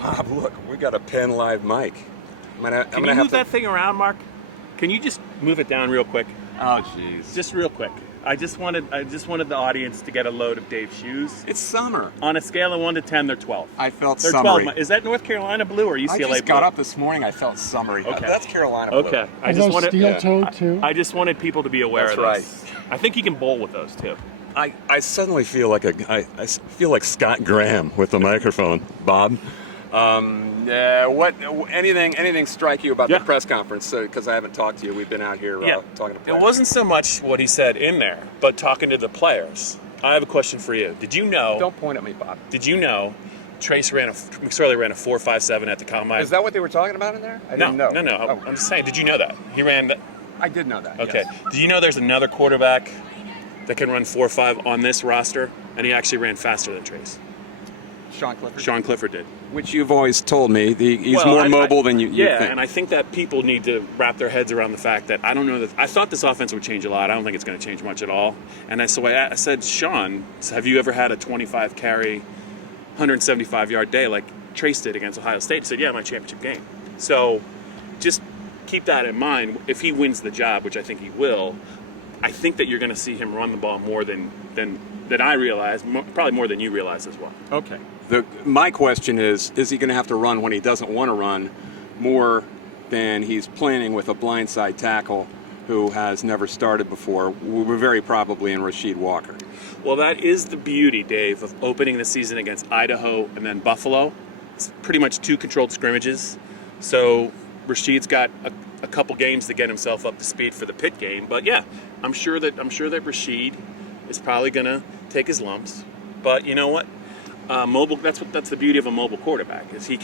Bob, look, we got a pen live mic. Can you move that thing around, Mark? Can you just move it down real quick? Oh, jeez. Just real quick. I just wanted the audience to get a load of Dave's shoes. It's summer. On a scale of 1 to 10, they're 12. I felt they're summery. 12. Is that North Carolina blue or UCLA blue? I just got up this morning. I felt summery. Okay. That's Carolina blue. Okay. I just wanted steel-toed too. I just wanted people to be aware That's of this. Right. I think you can bowl with those too. I suddenly feel like I feel like Scott Graham with the microphone, Bob. Anything strike you about the press conference? Because I haven't talked to you. We've been out here talking to players. It wasn't so much what he said in there, but talking to the players. I have a question for you. Did you know? Don't point at me, Bob. Did you know McSorley ran a 4.57 at the combine? Is that what they were talking about in there? I didn't know. No. Oh. I'm just saying. Did you know that he ran that? I did know that. Okay. Yes. Do you know there's another quarterback that can run 4.5 on this roster, and he actually ran faster than Trace? Sean Clifford did. Which you've always told me he's more mobile than you think. And I think that people need to wrap their heads around the fact that I thought this offense would change a lot. I don't think it's going to change much at all. And I said, Sean, have you ever had a 25 carry, 175 yard day like Trace did against Ohio State? He said, yeah, my championship game. So just keep that in mind. If he wins the job, which I think he will, I think that you're going to see him run the ball more than I realize, probably more than you realize as well. Okay. My question is he going to have to run when he doesn't want to run more than he's planning with a blindside tackle who has never started before? We're very probably in Rasheed Walker. Well, that is the beauty, Dave, of opening the season against Idaho and then Buffalo. It's pretty much 2 controlled scrimmages. So Rasheed's got a couple games to get himself up to speed for the Pitt game. But yeah, I'm sure that Rasheed is probably going to take his lumps. But you know what? Mobile. That's the beauty of a mobile quarterback is a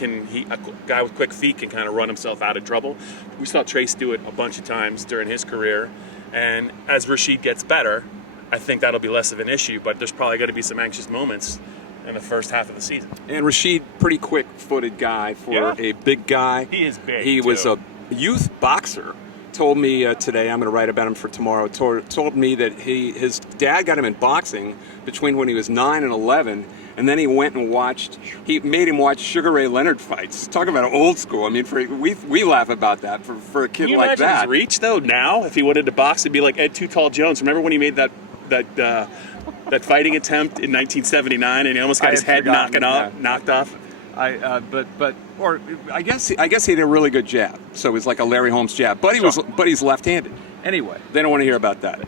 guy with quick feet can kind of run himself out of trouble. We saw Trace do it a bunch of times during his career, and as Rasheed gets better, I think that'll be less of an issue. But there's probably going to be some anxious moments in the first half of the season. And Rasheed, pretty quick-footed guy for a big guy. He is big. He was a youth boxer. Told me today, I'm going to write about him for tomorrow, told me that his dad got him in boxing between when he was 9 and 11, and then he went and he made him watch Sugar Ray Leonard fights. Talk about old school. I mean, we laugh about that for a kid like that. Can you imagine his reach, though, now? If he wanted to box, it'd be like Ed Too Tall Jones. Remember when he made that fighting attempt in 1979 and he almost got his head knocked off? I guess he had a really good jab, so it was like a Larry Holmes jab. But he's left-handed. Anyway, they don't want to hear about that.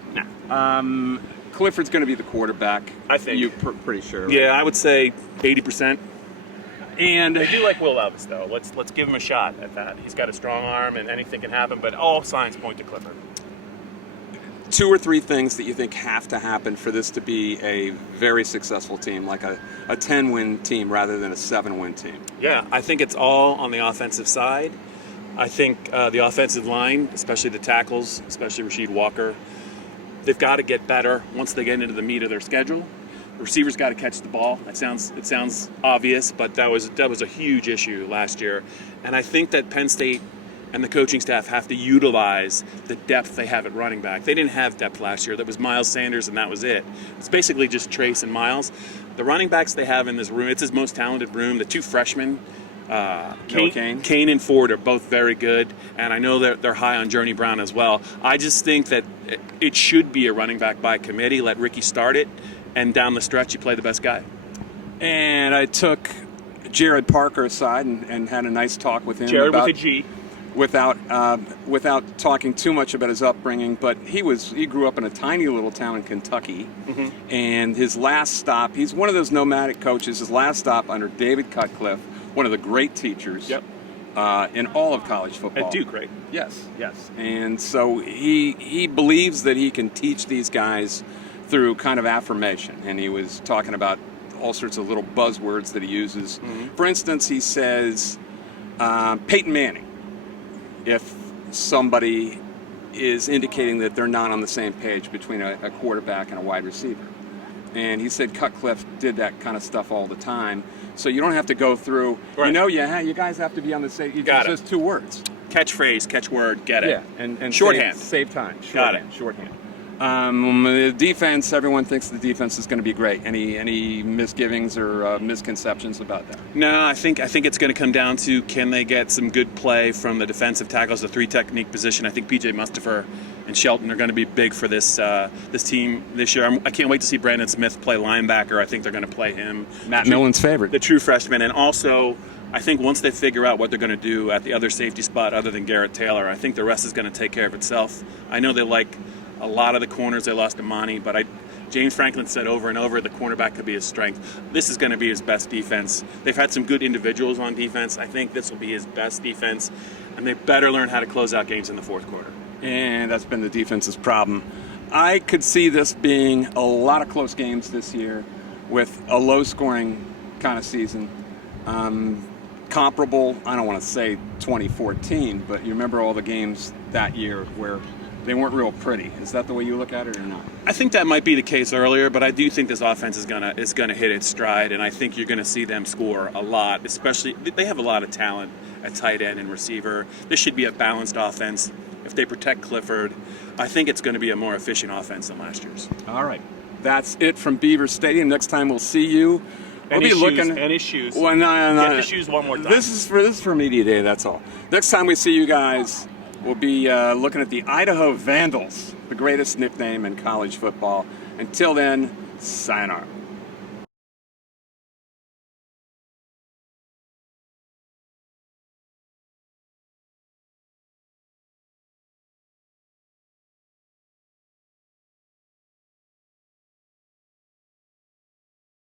No. Clifford's going to be the quarterback. I think. You're pretty sure. Right? Yeah, I would say 80%. And I do like Will Levis, though. Let's give him a shot at that. He's got a strong arm, and anything can happen. But all signs point to Clifford. 2 or 3 things that you think have to happen for this to be a very successful team, like a 10-win team rather than a 7-win team? Yeah, I think it's all on the offensive side. I think the offensive line, especially the tackles, especially Rasheed Walker, they've got to get better once they get into the meat of their schedule. The receivers got to catch the ball. It sounds obvious, but that was a huge issue last year. And I think that Penn State and the coaching staff have to utilize the depth they have at running back. They didn't have depth last year. That was Miles Sanders, and that was it. It's basically just Trace and Miles. The running backs they have in this room, it's his most talented room. The 2 freshmen, Kane and Ford, are both very good, and I know they're high on Journey Brown as well. I just think that it should be a running back by committee. Let Ricky start it, and down the stretch, you play the best guy. And I took Jared Parker aside and had a nice talk with him. Jared with a G. Without talking too much about his upbringing, but he grew up in a tiny little town in Kentucky, and his last stop, he's one of those nomadic coaches, his last stop under David Cutcliffe, one of the great teachers in all of college football. At Duke, right? Yes. And so he believes that he can teach these guys through kind of affirmation, and he was talking about all sorts of little buzzwords that he uses. For instance, he says, Peyton Manning, if somebody is indicating that they're not on the same page between a quarterback and a wide receiver. And he said Cutcliffe did that kind of stuff all the time. So you don't have to go through, you guys have to be on the same, it's just 2 words. Catchphrase, catchword, get it. Yeah, and shorthand. Save time. Got it. Shorthand. The defense, everyone thinks the defense is going to be great. Any misgivings or misconceptions about that? No, I think it's going to come down to, can they get some good play from the defensive tackles, the three technique position. I think P.J. Mustafer and Shelton are going to be big for this team this year. I can't wait to see Brandon Smith play linebacker. I think they're going to play him. Matt Millen's favorite. The true freshman. And also, I think once they figure out what they're going to do at the other safety spot other than Garrett Taylor, I think the rest is going to take care of itself. I know they like a lot of the corners. They lost Imani, but James Franklin said over and over the cornerback could be his strength. This is going to be his best defense. They've had some good individuals on defense. I think this will be his best defense, and they better learn how to close out games in the fourth quarter. And that's been the defense's problem. I could see this being a lot of close games this year with a low-scoring kind of season. Comparable, I don't want to say 2014, but you remember all the games that year where they weren't real pretty. Is that the way you look at it or not? I think that might be the case earlier, but I do think this offense is gonna hit its stride, and I think you're gonna see them score a lot. Especially, they have a lot of talent at tight end and receiver. This should be a balanced offense. If they protect Clifford, I think it's going to be a more efficient offense than last year's. All right, that's it from Beaver Stadium. Next time we'll see you. We'll be looking. Any shoes. Well, no. Get the shoes one more time. This is for Media Day. That's all. Next time we see you guys, we'll be looking at the Idaho Vandals, the greatest nickname in college football. Until then, sayonara.